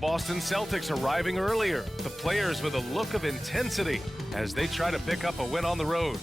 Boston Celtics arriving earlier. The players with a look of intensity as they try to pick up a win on the road.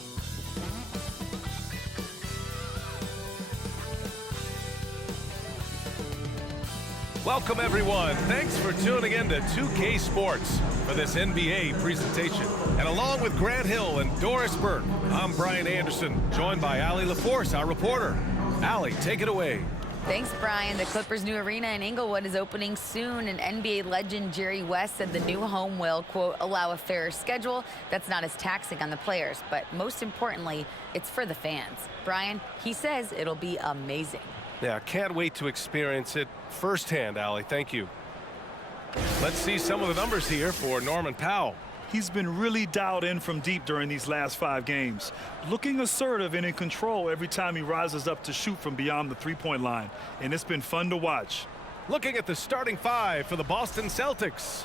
Welcome everyone. Thanks for tuning in to 2K Sports for this NBA presentation. And along with Grant Hill and Doris Burke, I'm Brian Anderson, joined by Allie LaForce, our reporter. Allie, take it away. Thanks, Brian. The Clippers' new arena in Inglewood is opening soon, and NBA legend Jerry West said the new home will, quote, allow a fairer schedule that's not as taxing on the players. But most importantly, it's for the fans. Brian, he says it'll be amazing. Yeah, can't wait to experience it firsthand, Allie. Thank you. Let's see some of the numbers here for Norman Powell. He's been really dialed in from deep during these last 5 games, looking assertive and in control every time he rises up to shoot from beyond the three-point line, and it's been fun to watch. Looking at the starting 5 for the Boston Celtics.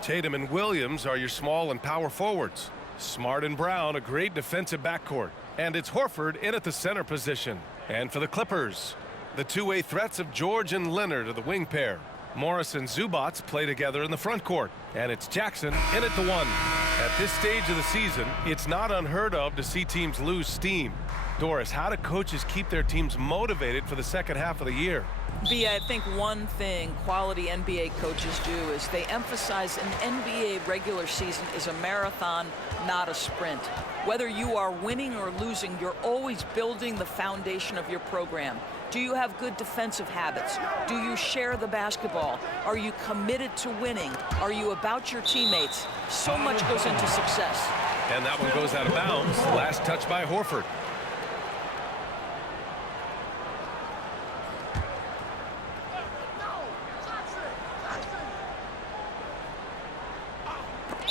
Tatum and Williams are your small and power forwards. Smart and Brown, a great defensive backcourt. And it's Horford in at the center position. And for the Clippers, the two-way threats of George and Leonard are the wing pair. Morris and Zubac play together in the front court. And it's Jackson in at the 1. At this stage of the season, it's not unheard of to see teams lose steam. Doris, how do coaches keep their teams motivated for the second half of the year? B, I think one thing quality NBA coaches do is they emphasize an NBA regular season is a marathon, not a sprint. Whether you are winning or losing, you're always building the foundation of your program. Do you have good defensive habits? Do you share the basketball? Are you committed to winning? Are you about your teammates? So much goes into success. And that one goes out of bounds. Last touch by Horford.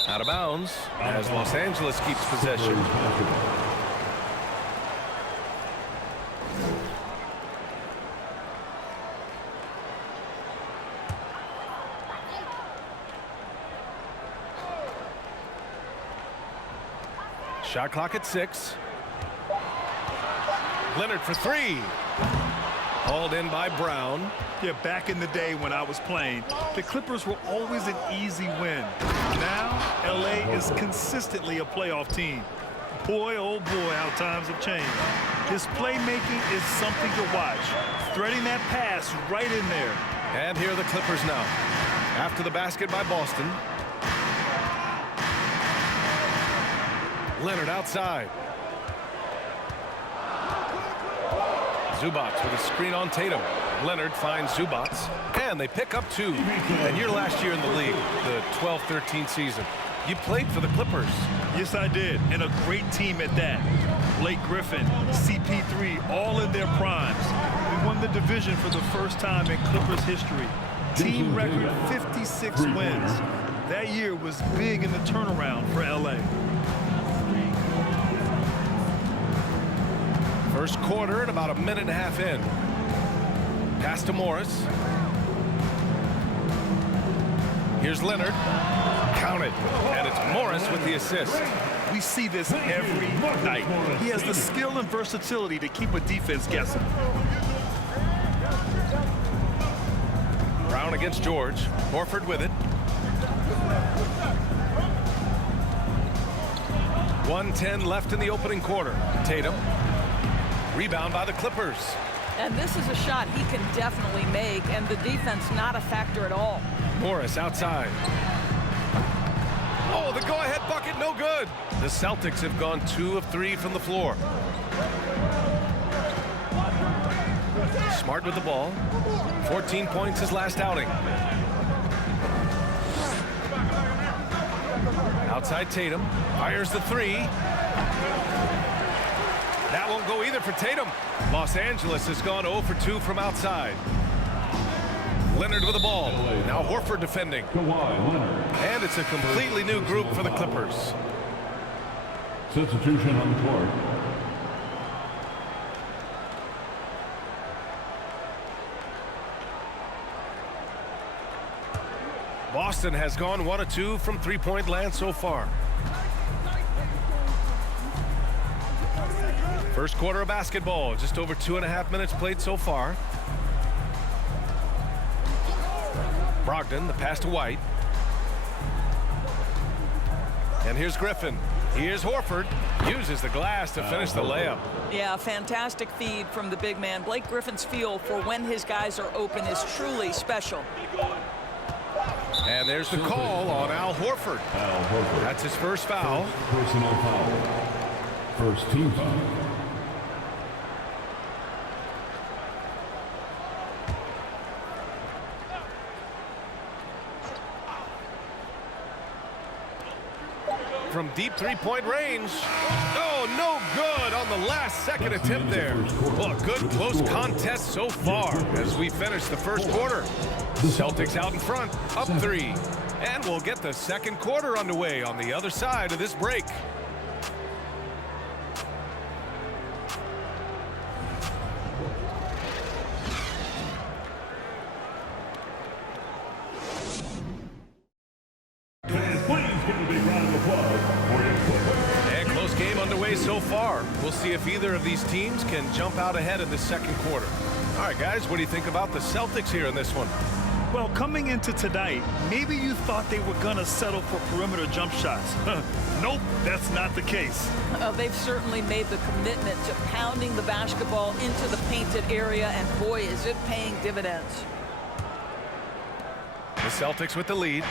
Out of bounds as Los Angeles keeps possession. Shot clock at 6. Leonard for 3. Hauled in by Brown. Yeah, back in the day when I was playing, the Clippers were always an easy win. Now, LA is consistently a playoff team. Boy, oh boy, how times have changed. His playmaking is something to watch. Threading that pass right in there. And here are the Clippers now. After the basket by Boston. Leonard outside. Zubac with a screen on Tatum. Leonard finds Zubac, and they pick up 2. And your last year in the league, the 12-13 season, you played for the Clippers. Yes, I did, and a great team at that. Blake Griffin, CP3, all in their primes. We won the division for the first time in Clippers history. Team record 56 wins. That year was big in the turnaround for LA. First quarter and about a minute and a half in. Pass to Morris. Here's Leonard. Counted. And it's Morris with the assist. We see this every night. He has the skill and versatility to keep a defense guessing. Brown against George. Horford with it. 1:10 left in the opening quarter. Tatum. Rebound by the Clippers. And this is a shot he can definitely make, and the defense not a factor at all. Morris outside. Oh, the go-ahead bucket, no good. The Celtics have gone 2 of 3 from the floor. Smart with the ball. 14 points his last outing. Outside Tatum. Fires the 3. That won't go either for Tatum. Los Angeles has gone 0 for 2 from outside. Leonard with the ball. Now Horford defending. And it's a completely new group for the Clippers. Substitution on the court. Boston has gone 1 of 2 from three-point land so far. First quarter of basketball, just over 2.5 minutes played so far. Brogdon, the pass to White. And here's Griffin. Here's Horford. Uses the glass to finish the layup. Yeah, fantastic feed from the big man. Blake Griffin's feel for when his guys are open is truly special. And there's the call on Al Horford. That's his first foul. Personal foul. First team foul. From deep three-point range. Oh, no good on the last second attempt there. Well, a good close contest so far as we finish the first quarter. Celtics out in front, up 3. And we'll get the second quarter underway on the other side of this break. And close game underway so far. We'll see if either of these teams can jump out ahead in the second quarter. All right, guys, what do you think about the Celtics here in this one? Well, coming into tonight, maybe you thought they were going to settle for perimeter jump shots. Nope, that's not the case. They've certainly made the commitment to pounding the basketball into the painted area, and boy, is it paying dividends. The Celtics with the lead.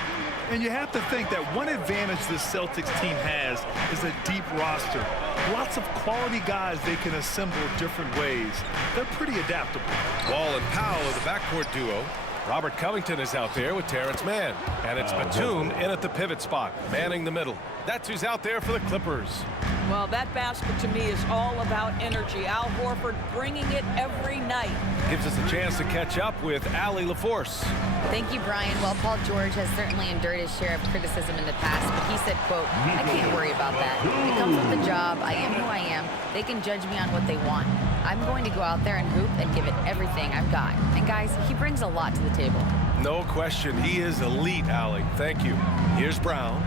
And you have to think that one advantage this Celtics team has is a deep roster. Lots of quality guys they can assemble different ways. They're pretty adaptable. Wall and Powell are the backcourt duo. Robert Covington is out there with Terrence Mann. And it's Batum in at the pivot spot, manning the middle. That's who's out there for the Clippers. Well, that basket to me is all about energy. Al Horford bringing it every night. Gives us a chance to catch up with Allie LaForce. Thank you, Brian. Well, Paul George has certainly endured his share of criticism in the past, but he said, quote, "I can't worry about that. It comes with the job. I am who I am. They can judge me on what they want. I'm going to go out there and hoop and give it everything I've got." And guys, he brings a lot to the table. No question, he is elite, Allie. Thank you. Here's Brown.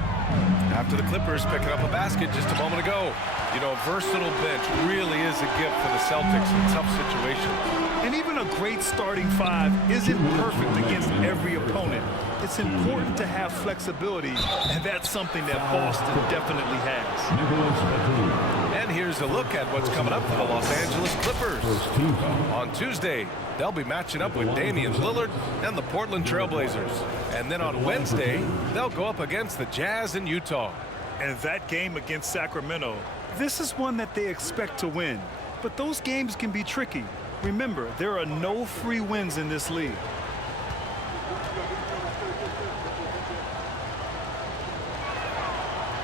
After the Clippers picking up a basket just a moment ago. You know, versatile bench really is a gift for the Celtics in tough situations. And even a great starting five isn't perfect against every opponent. It's important to have flexibility, and that's something that Boston definitely has. And here's a look at what's coming up for the Los Angeles Clippers. On Tuesday, they'll be matching up with Damian Lillard and the Portland Trailblazers. And then on Wednesday, they'll go up against the Jazz in Utah. And that game against Sacramento, this is one that they expect to win. But those games can be tricky. Remember, there are no free wins in this league.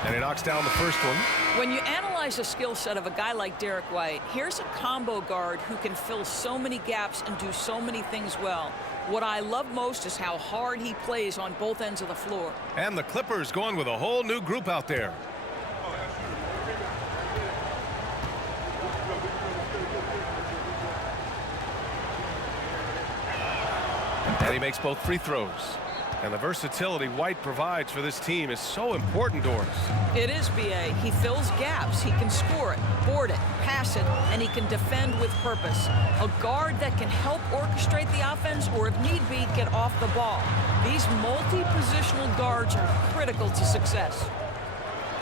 And he knocks down the first one. When you analyze the skill set of a guy like Derek White, here's a combo guard who can fill so many gaps and do so many things well. What I love most is how hard he plays on both ends of the floor. And the Clippers going with a whole new group out there. And he makes both free throws. And the versatility White provides for this team is so important, Doris. It is, B.A. He fills gaps. He can score it, board it, pass it, and he can defend with purpose. A guard that can help orchestrate the offense or, if need be, get off the ball. These multi-positional guards are critical to success.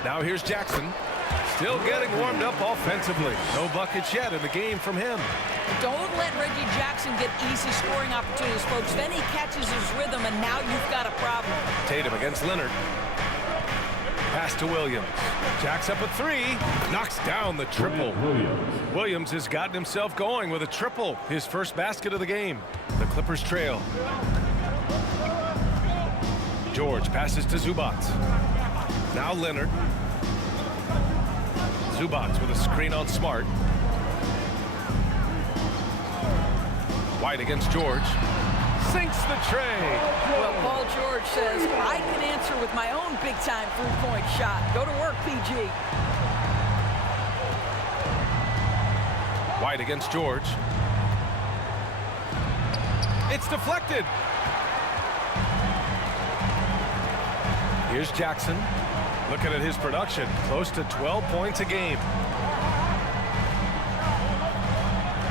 Now here's Jackson. Still getting warmed up offensively. No buckets yet in the game from him. Don't let Reggie Jackson get easy scoring opportunities, folks. Then he catches his rhythm, and now you've got a problem. Tatum against Leonard. Pass to Williams. Jacks up a three. Knocks down the triple. Williams has gotten himself going with a triple. His first basket of the game. The Clippers trail. George passes to Zubac. Now Leonard. Zubac with a screen on Smart. White against George. Sinks the tray. Well, Paul George says, I can answer with my own big-time three-point shot. Go to work, PG. White against George. It's deflected. Here's Jackson. Looking at his production, close to 12 points a game.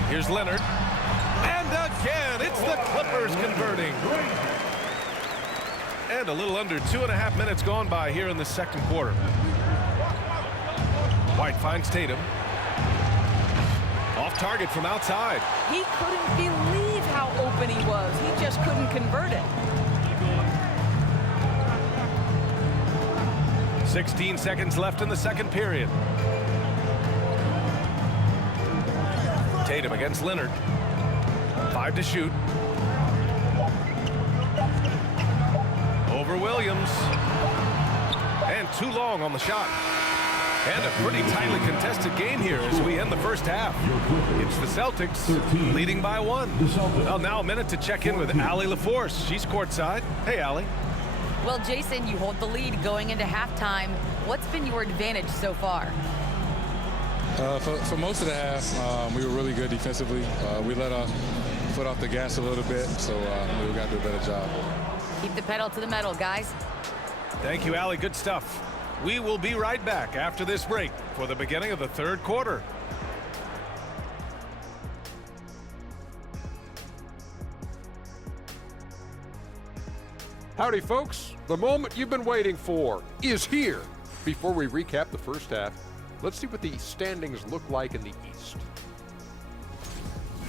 Here's Leonard. And again, it's the Clippers converting. And a little under 2.5 minutes gone by here in the second quarter. White finds Tatum. Off target from outside. He couldn't believe how open he was. He just couldn't convert it. 16 seconds left in the second period. Tatum against Leonard. 5 to shoot. Over Williams. And too long on the shot. And a pretty tightly contested game here as we end the first half. It's the Celtics leading by 1. Well, now a minute to check in with Allie LaForce. She's courtside. Hey, Allie. Well, Jason, you hold the lead going into halftime. What's been your advantage so far? For most of the half, we were really good defensively. We let our foot off the gas a little bit, so we got to do a better job. Keep the pedal to the metal, guys. Thank you, Allie. Good stuff. We will be right back after this break for the beginning of the third quarter. Howdy, folks. The moment you've been waiting for is here. Before we recap the first half, let's see what the standings look like in the East.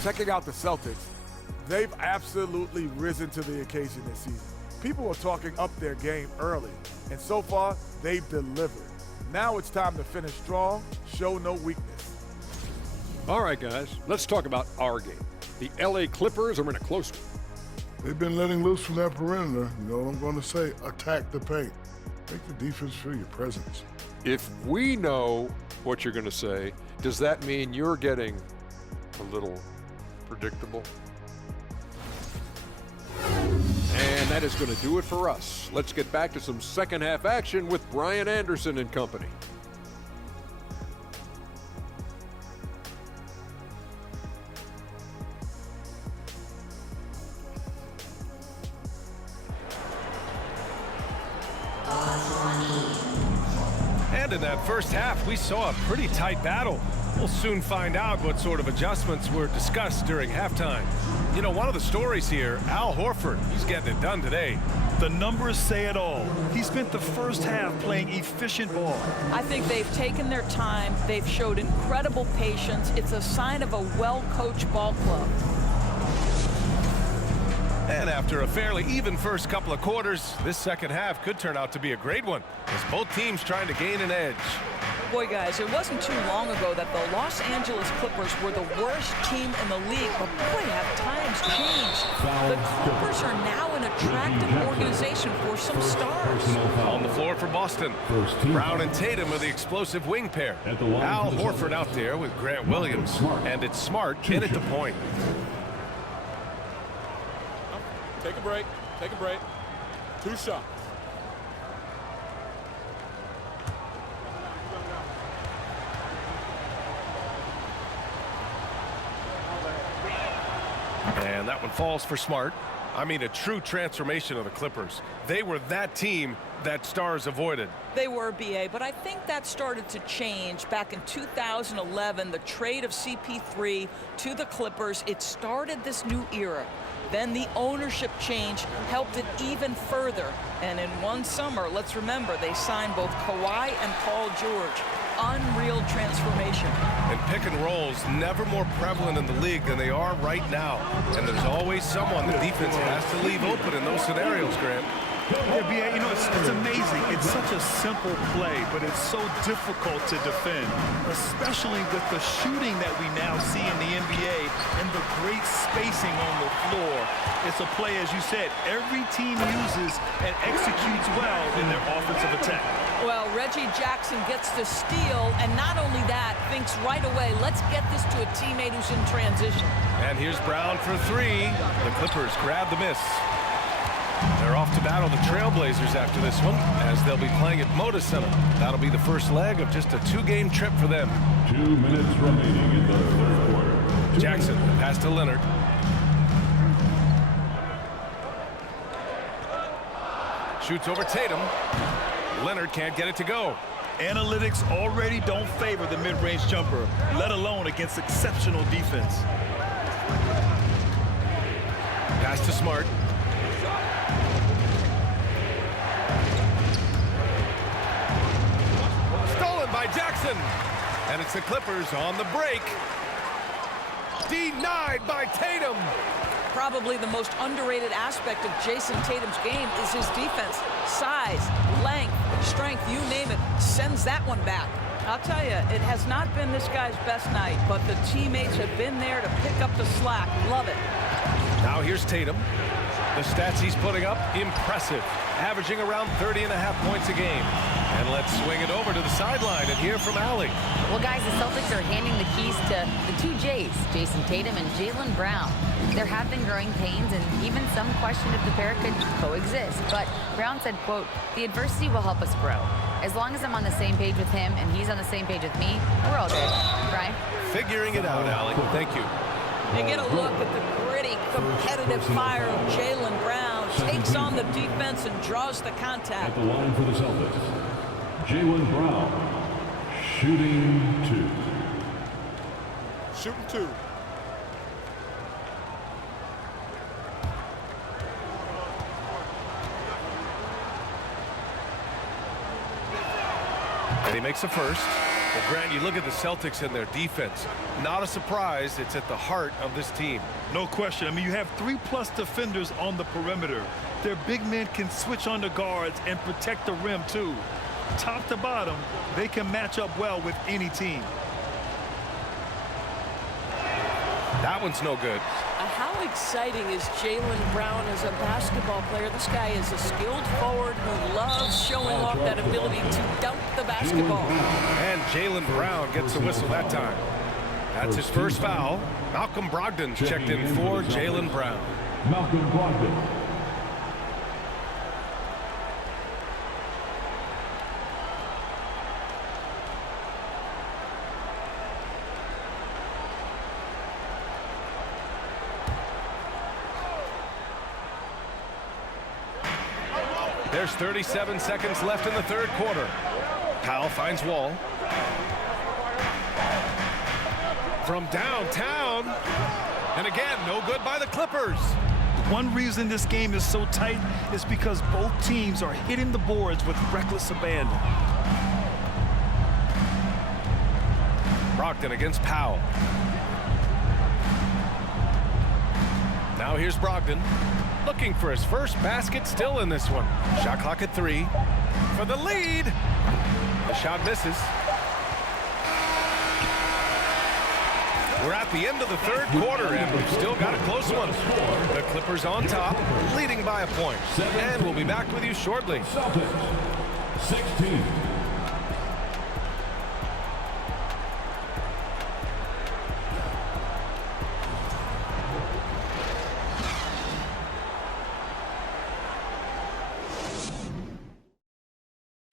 Checking out the Celtics, they've absolutely risen to the occasion this season. People were talking up their game early, and so far, they've delivered. Now it's time to finish strong, show no weakness. All right, guys, let's talk about our game. The LA Clippers are in a close one. They've been letting loose from that perimeter. You know what I'm going to say? Attack the paint. Make the defense feel your presence. If we know what you're going to say, does that mean you're getting a little predictable? And that is going to do it for us. Let's get back to some second half action with Brian Anderson and company. And in that first half, we saw a pretty tight battle. We'll soon find out what sort of adjustments were discussed during halftime. You know, one of the stories here, Al Horford, he's getting it done today. The numbers say it all. He spent the first half playing efficient ball. I think they've taken their time. They've showed incredible patience. It's a sign of a well-coached ball club. And after a fairly even first couple of quarters, this second half could turn out to be a great one, as both teams trying to gain an edge. Boy, guys, it wasn't too long ago that the Los Angeles Clippers were the worst team in the league, but boy, have times changed. The Clippers are now an attractive organization for some stars. On the floor for Boston, Brown and Tatum are the explosive wing pair. Al Horford out there with Grant Williams, and it's Smart in at the point. Take a break. Take a break. 2 shots. And that one falls for Smart. I mean, a true transformation of the Clippers. They were that team that stars avoided. They were, BA, but I think that started to change back in 2011, the trade of CP3 to the Clippers. It started this new era. Then the ownership change helped it even further. And in one summer, let's remember, they signed both Kawhi and Paul George. Unreal transformation. And pick and rolls never more prevalent in the league than they are right now. And there's always someone the defense has to leave open in those scenarios, Grant. Yeah, BA, you know, it's amazing. It's such a simple play, but it's so difficult to defend, especially with the shooting that we now see in the NBA and the great spacing on the floor. It's a play, as you said, every team uses and executes well in their offensive attack. Well, Reggie Jackson gets the steal, and not only that, thinks right away, let's get this to a teammate who's in transition. And here's Brown for 3. The Clippers grab the miss. They're off to battle the Trailblazers after this one, as they'll be playing at Moda Center. That'll be the first leg of just a 2-game trip for them. 2 minutes remaining in the third quarter. Jackson, pass to Leonard. Shoots over Tatum. Leonard can't get it to go. Analytics already don't favor the mid-range jumper, let alone against exceptional defense. Pass to Smart. And it's the Clippers on the break. Denied by Tatum. Probably the most underrated aspect of Jason Tatum's game is his defense. Size, length, strength, you name it, sends that one back. I'll tell you, it has not been this guy's best night, but the teammates have been there to pick up the slack. Love it. Now here's Tatum. The stats he's putting up, impressive. Averaging around 30.5 points a game. And let's swing it over to the sideline and hear from Allie. Well, guys, the Celtics are handing the keys to the two J's, Jason Tatum and Jaylen Brown. There have been growing pains and even some question if the pair could coexist. But Brown said, quote, "The adversity will help us grow. As long as I'm on the same page with him and he's on the same page with me, we're all good." Brian? Figuring it out, Allie. Thank you. You get a look at the gritty, competitive fire of Jaylen Brown. Takes on the defense and draws the contact. At the line for the Celtics, Jaylen Brown, shooting 2. Shooting 2. And he makes a first. Well, Grant, you look at the Celtics and their defense. Not a surprise, it's at the heart of this team. No question. I mean, you have 3+ defenders on the perimeter. Their big men can switch on the guards and protect the rim, too. Top to bottom, they can match up well with any team. That one's no good. How exciting is Jaylen Brown as a basketball player? This guy is a skilled forward who loves showing off that ability to dunk the basketball. And Jaylen Brown gets the whistle that time. That's his first foul. Malcolm Brogdon's checked in for Jaylen Brown. Malcolm Brogdon. There's 37 seconds left in the third quarter. Powell finds Wall. From downtown. And again, no good by the Clippers. One reason this game is so tight is because both teams are hitting the boards with reckless abandon. Brogdon against Powell. Now here's Brogdon. Looking for his first basket, still in this one. Shot clock at 3. For the lead. The shot misses. We're at the end of the third quarter, and we've still got a close one. The Clippers on top, leading by a point. And we'll be back with you shortly. Celtics, 16.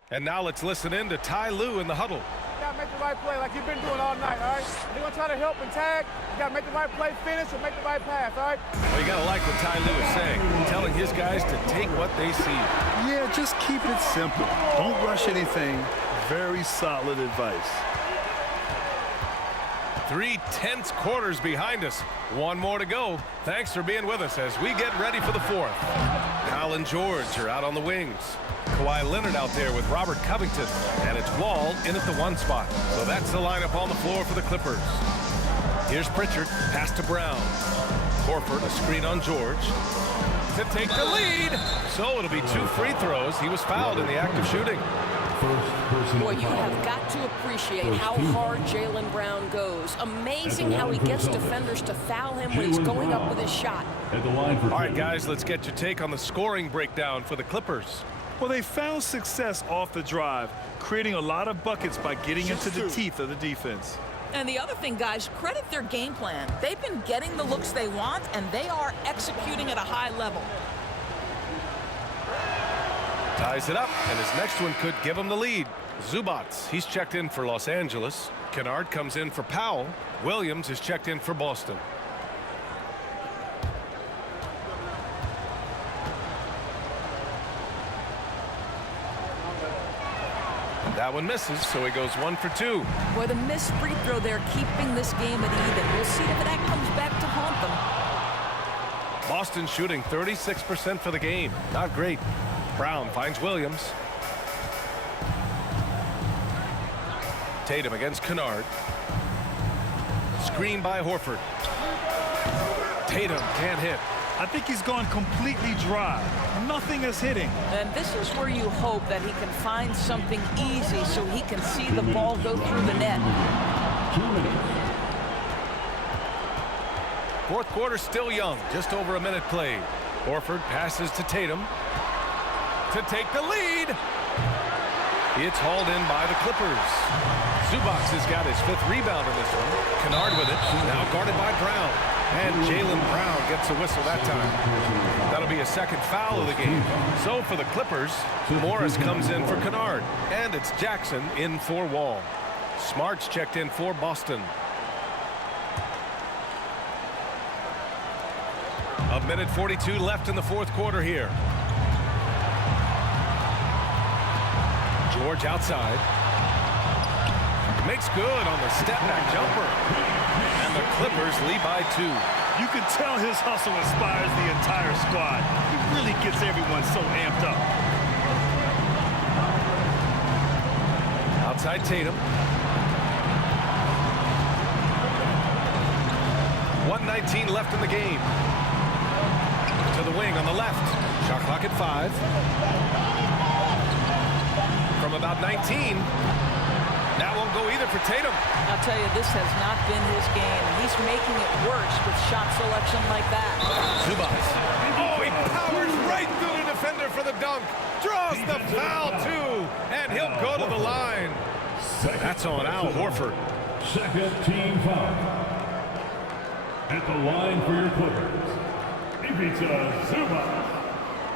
And now let's listen in to Ty Lue in the huddle. You gotta make the right play like you've been doing all night, all right? They're gonna try to help and tag. You gotta make the right play, finish, or make the right pass, all right? Well, you gotta like what Ty Lue is saying, telling his guys to take what they see. Yeah, just keep it simple. Don't rush anything. Very solid advice. 3 tense quarters behind us. One more to go. Thanks for being with us as we get ready for the fourth. Powell and George are out on the wings. Kawhi Leonard out there with Robert Covington. And it's Wall in at the 1 spot. So that's the lineup on the floor for the Clippers. Here's Pritchard, pass to Brown. Horford, a screen on George. To take the lead. So it'll be 2 free throws. He was fouled in the act of shooting. Boy, you have got to appreciate how hard Jaylen Brown goes. Amazing how he gets defenders to foul him when he's going up with his shot. All right, guys, let's get your take on the scoring breakdown for the Clippers. Well, they found success off the drive, creating a lot of buckets by getting into the teeth of the defense. And the other thing, guys, credit their game plan. They've been getting the looks they want, and they are executing at a high level. Ties it up, and his next one could give him the lead. Zubats, he's checked in for Los Angeles. Kennard comes in for Powell. Williams is checked in for Boston. That one misses, so he goes 1 for 2. Boy, the missed free throw there keeping this game at even. We'll see if that comes back to haunt them. Boston shooting 36% for the game. Not great. Brown finds Williams. Tatum against Kennard. Screen by Horford. Tatum can't hit. I think he's gone completely dry. Nothing is hitting. And this is where you hope that he can find something easy so he can see the ball go through the net. 2 minutes. Fourth quarter still young, just over a minute played. Horford passes to Tatum to take the lead. It's hauled in by the Clippers. Zubac has got his 5th rebound in this one. Kennard with it, now guarded by Brown. And Jaylen Brown gets a whistle that time. That'll be a 2nd foul of the game. So for the Clippers, Morris comes in for Kennard. And it's Jackson in for Wall. Smart's checked in for Boston. A minute 42 left in the fourth quarter here. George outside. Makes good on the step-back jumper. And the Clippers lead by 2. You can tell his hustle inspires the entire squad. He really gets everyone so amped up. Outside Tatum. 1:19 left in the game. To the wing on the left. Shot clock at 5. From about 19. That won't go either for Tatum. I'll tell you, this has not been his game. He's making it worse with shot selection like that. Zubac. Oh, he powers right through the defender for the dunk. Draws the foul, too. And he'll go to the line. That's on Al Horford. Second team foul. At the line for your Clippers, Ivica Zubac.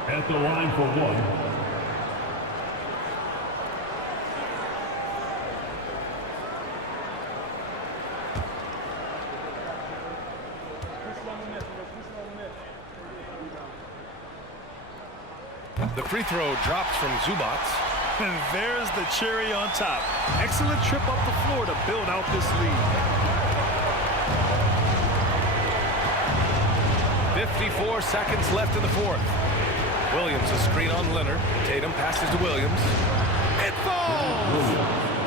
At the line for 1. The free throw drops from Zubac. And there's the cherry on top. Excellent trip up the floor to build out this lead. 54 seconds left in the fourth. Williams a screen on Leonard. Tatum passes to Williams. It falls!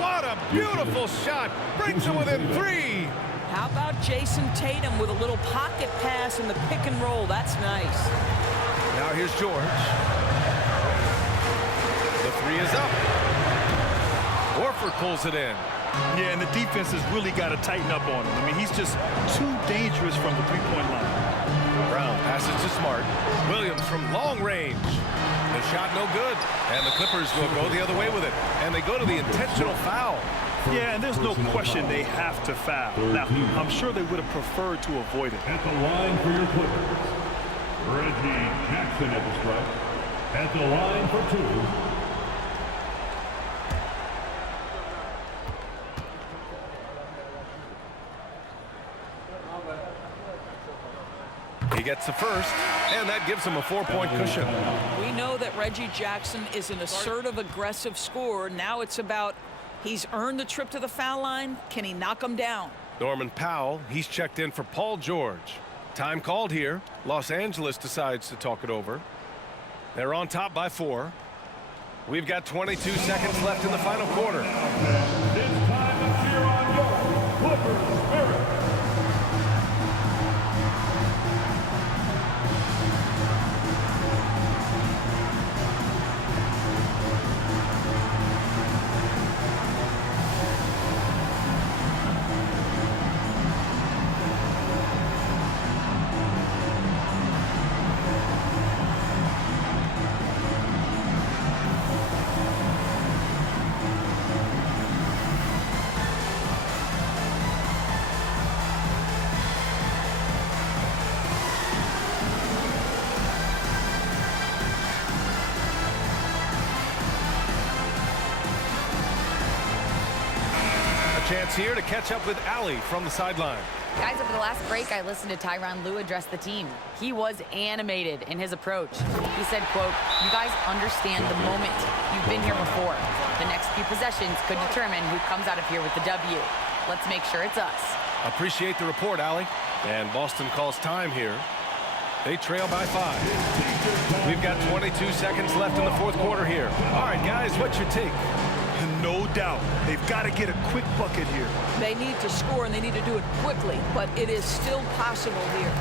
What a beautiful shot. Brings it within 3. How about Jason Tatum with a little pocket pass in the pick and roll? That's nice. Now here's George. The 3 is up. Horford pulls it in. Yeah, and the defense has really got to tighten up on him. I mean, he's just too dangerous from the three-point line. Brown passes to Smart. Williams from long range. The shot no good. And the Clippers will go the other way with it. And they go to the intentional foul. Yeah, and there's no question they have to foul. Now, I'm sure they would have preferred to avoid it. At the line for your Clippers, Reggie Jackson at the strike. At the line for 2. He gets the first, and that gives him a 4-point cushion. We know that Reggie Jackson is an assertive, aggressive scorer. Now it's about he's earned the trip to the foul line. Can he knock him down? Norman Powell, he's checked in for Paul George. Time called here. Los Angeles decides to talk it over. They're on top by 4. We've got 22 seconds left in the final quarter. It's time to cheer on your Clippers spirit. Chance here to catch up with Allie from the sideline. Guys, over the last break, I listened to Tyronn Lue address the team. He was animated in his approach. He said, quote, "You guys understand the moment. You've been here before. The next few possessions could determine who comes out of here with the W. Let's make sure it's us." Appreciate the report, Allie. And Boston calls time here. They trail by 5. We've got 22 seconds left in the fourth quarter here. All right, guys, what's your take? And no doubt, they've got to get a quick bucket here. They need to score, and they need to do it quickly, but it is still possible here.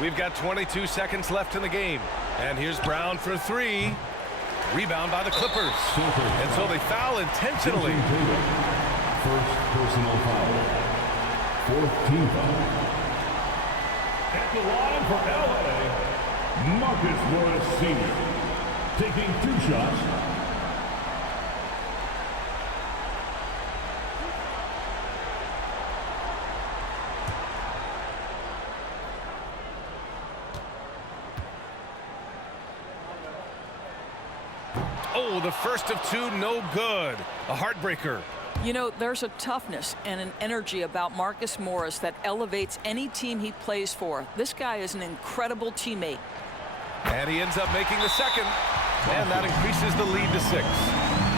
We've got 22 seconds left in the game. And here's Brown for three. Rebound by the Clippers. And so they foul intentionally. First personal foul. Fourth team foul. At the line for LA, Marcus Morris Sr. taking 2 shots. Oh, the first of 2, no good. A heartbreaker. You know, there's a toughness and an energy about Marcus Morris that elevates any team he plays for. This guy is an incredible teammate. And he ends up making the second. And that increases the lead to 6.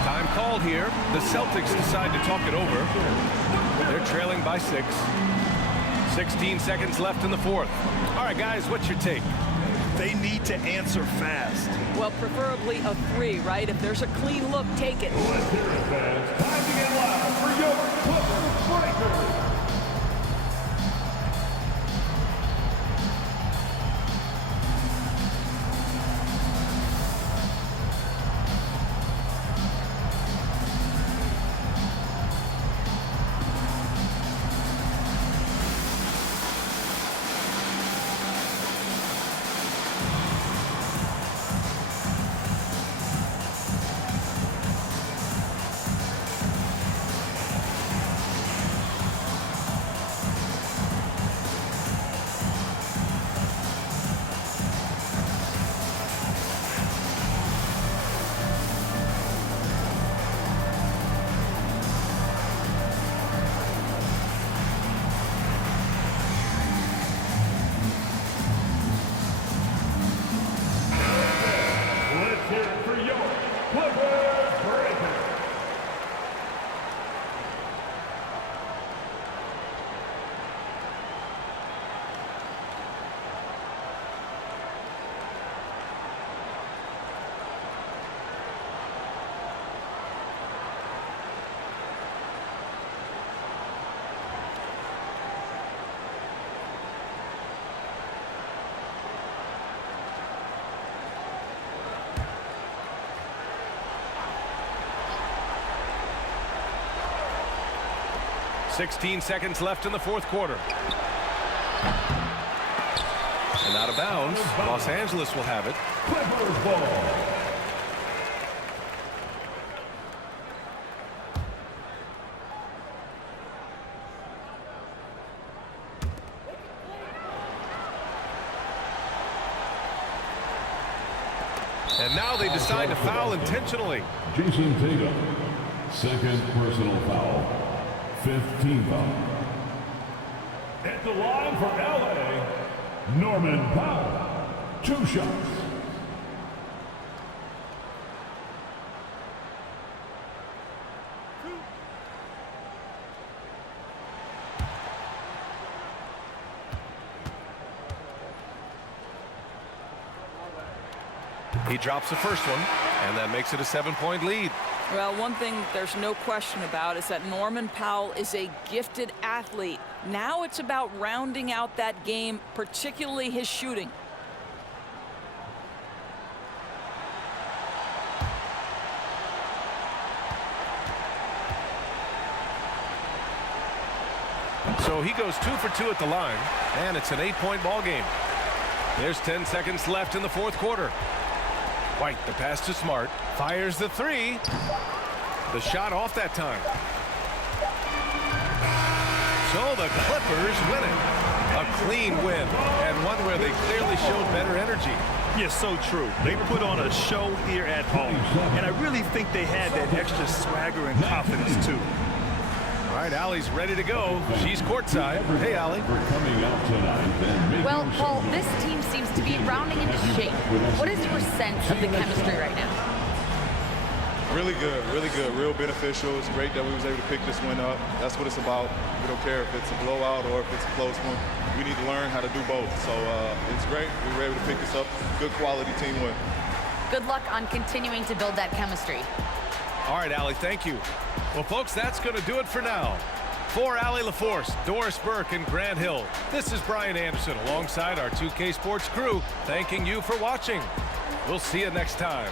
Time called here. The Celtics decide to talk it over. They're trailing by 6. 16 seconds left in the fourth. All right, guys, what's your take? They need to answer fast. Well, preferably a 3, right? If there's a clean look, take it. Let's hear it, fans. Time to get loud for your Clippers Breakers. $16 seconds left in the fourth quarter. And out of bounds. Los Angeles will have it. Clippers ball. And now they decide to foul intentionally. Jason Tatum, second personal foul, 5th team foul. At the line for LA, Norman Powell. 2 shots. He drops the first one, and that makes it a 7-point lead. Well, one thing there's no question about is that Norman Powell is a gifted athlete. Now it's about rounding out that game, particularly his shooting. So he goes 2 for 2 at the line, and it's an 8-point ball game. There's 10 seconds left in the fourth quarter. White, the pass to Smart, fires the 3. The shot off that time. So the Clippers win it. A clean win, and one where they clearly showed better energy. Yes, so true. They put on a show here at home, and I really think they had that extra swagger and confidence too. All right, Allie's ready to go. She's courtside. Hey, Allie. Well, Paul, this team seems to be rounding into shape. What is your sense of the chemistry right now? Really good, real beneficial. It's great that we was able to pick this win up. That's what it's about. We don't care if it's a blowout or if it's a close one. We need to learn how to do both. So it's great. We were able to pick this up. Good quality team win. Good luck on continuing to build that chemistry. All right, Allie, thank you. Well, folks, that's going to do it for now. For Allie LaForce, Doris Burke, and Grant Hill, this is Brian Anderson alongside our 2K Sports crew, thanking you for watching. We'll see you next time.